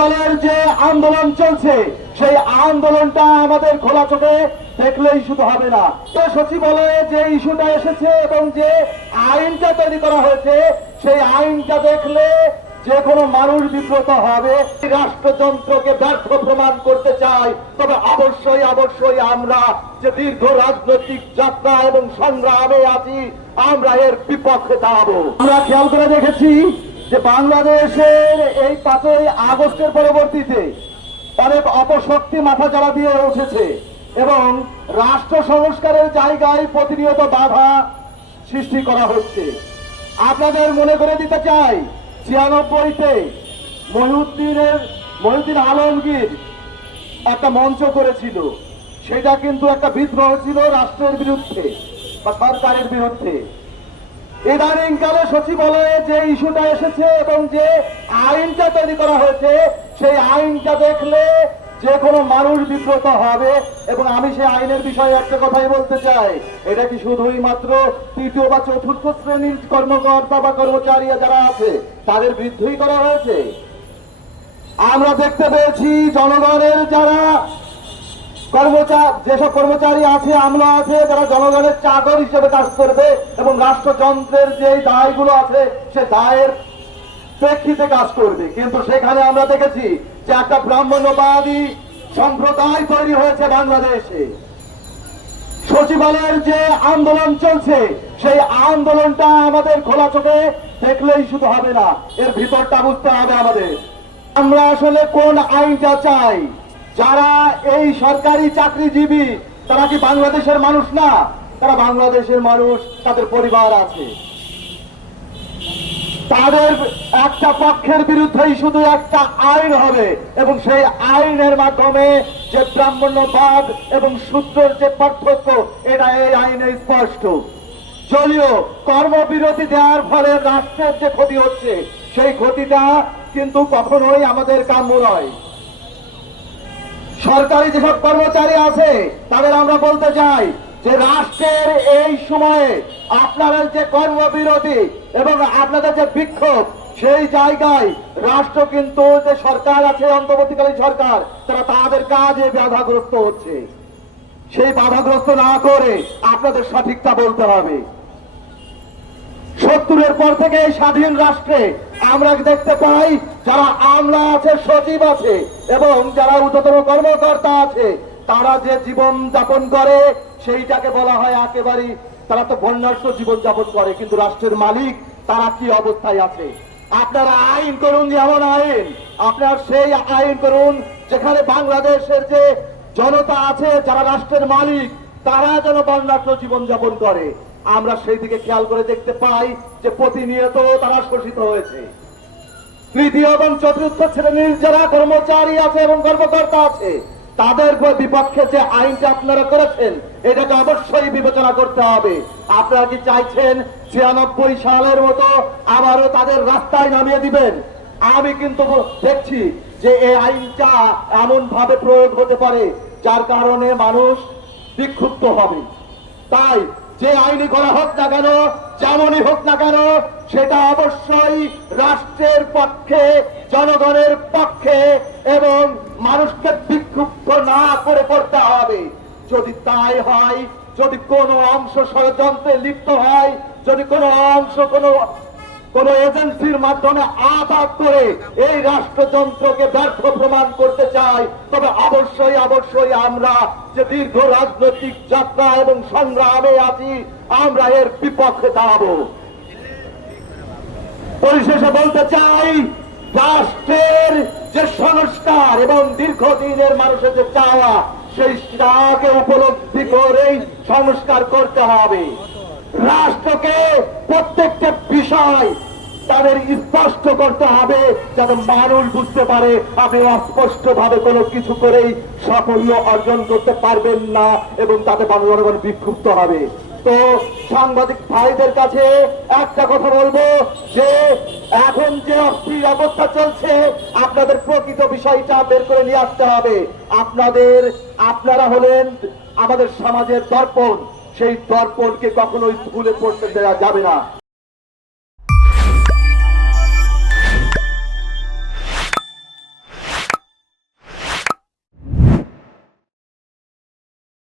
বলার যে আন্দোলন চলছে সেই আন্দোলনটা আমাদের খোলা চোখে দেখলেই শুধু হবে না তো সচিবালয়ে যে ইস্যুটা এসেছে এবং যে আইনটা তৈরি করা হয়েছে সেই আইনটা দেখলে যে কোনো মানুষ বিব্রত হবে রাষ্ট্রযন্ত্রকে ব্যর্থ প্রমাণ করতে চাই তবে অবশ্যই অবশ্যই আমরা যে দীর্ঘ রাজনৈতিক যাত্রা এবং সংগ্রামে আছি আমরা এর বিপক্ষে দাঁড়াবো আমরা খেয়াল করে দেখেছি যে বাংলাদেশের এই পাঁচই আগস্টের পরবর্তীতে অনেক অপশক্তি মাথা জ্বালা দিয়ে উঠেছে এবং রাষ্ট্র সংস্কারের জায়গায় প্রতিনিয়ত বাধা সৃষ্টি করা হচ্ছে আপনাদের মনে করে দিতে চাই ছিয়ানব্বইতে মহিউদ্দিনের মহিউদ্দিন আলমগীর একটা মঞ্চ করেছিল সেটা কিন্তু একটা বিদ্রোহ ছিল রাষ্ট্রের বিরুদ্ধে বা সরকারের বিরুদ্ধে ইদানিংকালে সচিবালয়ে যে ইস্যুটা এসেছে এবং যে আইনটা তৈরি করা হয়েছে সেই আইনটা দেখলে যে কোনো মানুষ বিব্রত হবে এবং আমি সেই আইনের বিষয়ে একটা কথাই বলতে চাই এটা কি শুধুই মাত্র তৃতীয় বা চতুর্থ শ্রেণীর কর্মকর্তা বা কর্মচারী যারা আছে তাদের বৃদ্ধি করা হয়েছে আমরা দেখতে পেয়েছি জনগণের যারা কর্মচারী যেসব কর্মচারী আছে আমলা আছে তারা জনগণের চাকর হিসেবে কাজ করবে এবং রাষ্ট্রযন্ত্রের যে দায়গুলো আছে সে দায়ের প্রেক্ষিতে কাজ করবে কিন্তু সেখানে আমরা দেখেছি যে একটা ব্রাহ্মণ্যবাদী সম্প্রদায় তৈরি হয়েছে বাংলাদেশে সচিবালয়ের যে আন্দোলন চলছে সেই আন্দোলনটা আমাদের খোলা চোখে দেখলেই শুধু হবে না এর ভিতরটা বুঝতে হবে আমাদের আমরা আসলে কোন আইনটা চাই যারা এই সরকারি চাকরিজীবী তারা কি বাংলাদেশের মানুষ না তারা বাংলাদেশের মানুষ তাদের পরিবার আছে তাদের একটা পক্ষের বিরুদ্ধেই শুধু একটা আইন হবে এবং সেই আইনের মাধ্যমে যে ব্রাহ্মণ্যবাদ এবং সূত্রের যে পার্থক্য এটা এই আইনে স্পষ্ট যদিও কর্মবিরতি দেওয়ার ফলে রাষ্ট্রের যে ক্ষতি হচ্ছে সেই ক্ষতিটা কিন্তু কখনোই আমাদের কাম্য নয় সরকারি যেসব কর্মচারী আছে তাদের আমরা বলতে চাই যে রাষ্ট্রের এই সময়ে আপনাদের যে কর্মবিরতি এবং আপনাদের যে বিক্ষোভ সেই জায়গায় রাষ্ট্র কিন্তু যে সরকার আছে অন্তর্বর্তীকালীন সরকার তারা তাদের কাজে বাধাগ্রস্ত হচ্ছে সেই বাধাগ্রস্ত না করে আপনাদের সঠিকটা বলতে হবে সত্তরের পর থেকে স্বাধীন রাষ্ট্রে আমরা দেখতে পাই যারা আমলা আছে সচিব আছে এবং যারা উচ্চতর কর্মকর্তা আছে তারা যে জীবন যাপন করে সেইটাকে বলা হয় একেবারেই তারা তো বন্যার্থ জীবন যাপন করে কিন্তু রাষ্ট্রের মালিক তারা কি অবস্থায় আছে আপনারা আইন করুন যেমন আইন আপনার সেই আইন করুন যেখানে বাংলাদেশের যে জনতা আছে যারা রাষ্ট্রের মালিক তারা যেন বন্যাস্য জীবন যাপন করে আমরা সেই দিকে খেয়াল করে দেখতে পাই যে প্রতিনিয়ত তারা শোষিত হয়েছে তৃতীয় এবং চতুর্থ শ্রেণীর যারা কর্মচারী আছে এবং কর্মকর্তা আছে তাদের বিপক্ষে যে আইনটা আপনারা করেছেন এটাকে অবশ্যই বিবেচনা করতে হবে আপনারা কি চাইছেন ছিয়ানব্বই সালের মতো আবারও তাদের রাস্তায় নামিয়ে দিবেন আমি কিন্তু দেখছি যে এই আইনটা এমন ভাবে প্রয়োগ হতে পারে যার কারণে মানুষ বিক্ষুব্ধ হবে তাই যে আইনি করা হোক না কেন যেমনই হোক না কেন সেটা অবশ্যই রাষ্ট্রের পক্ষে জনগণের পক্ষে এবং মানুষকে বিক্ষুব্ধ না করে করতে হবে যদি তাই হয় যদি কোনো অংশ ষড়যন্ত্রে লিপ্ত হয় যদি কোনো অংশ কোনো কোন এজেন্সির মাধ্যমে আবাদ করে এই রাষ্ট্রযন্ত্রকে ব্যর্থ প্রমাণ করতে চাই তবে অবশ্যই অবশ্যই আমরা যে দীর্ঘ রাজনৈতিক যাত্রা এবং সংগ্রামে আছি আমরা এর বিপক্ষে দাঁড়াব পরিশেষে বলতে চাই রাষ্ট্রের যে সংস্কার এবং দীর্ঘদিনের মানুষের যে চাওয়া সেই চাকে উপলব্ধি করেই সংস্কার করতে হবে রাষ্ট্রকে প্রত্যেকটা বিষয় তাদের স্পষ্ট করতে হবে যেন মানুষ বুঝতে পারে আপনি অস্পষ্ট ভাবে কোনো কিছু করেই সাফল্য অর্জন করতে পারবেন না এবং তাতে মানুষ জনগণ বিক্ষুব্ধ হবে তো সাংবাদিক ভাইদের কাছে একটা কথা বলবো যে এখন যে অস্থির অবস্থা চলছে আপনাদের প্রকৃত বিষয়টা বের করে নিয়ে আসতে হবে আপনাদের আপনারা হলেন আমাদের সমাজের দর্পণ সেই দর্পণকে কখনোই স্কুলে পড়তে দেওয়া যাবে না